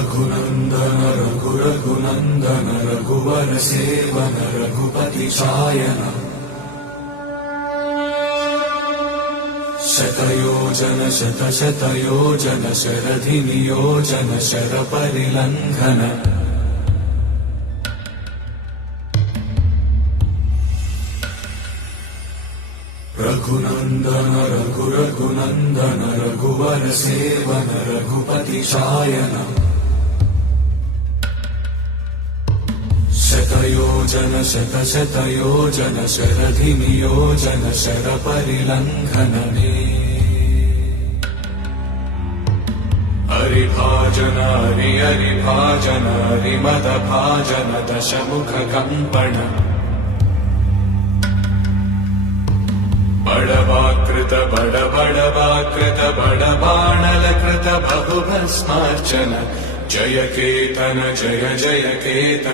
रघुनन्दन रघुनन्दन रघुवर seven Raghupati चायन शतयोजन शतशतयोजन शरधि नियोजन sir परिलंघन Raghunandan Raghunandan रघुवर seven Raghupati चायन शतयोजन शतशतयोजन शरधि नियोजन sir परिलंघन हरिभाजन हरिभाजन हरिमद भाजन दशमुख कंपन बड़वाकृत बड़वाकृत बड़बाणलकृत बहुभस्मार्चन जय केतन जय जय केतन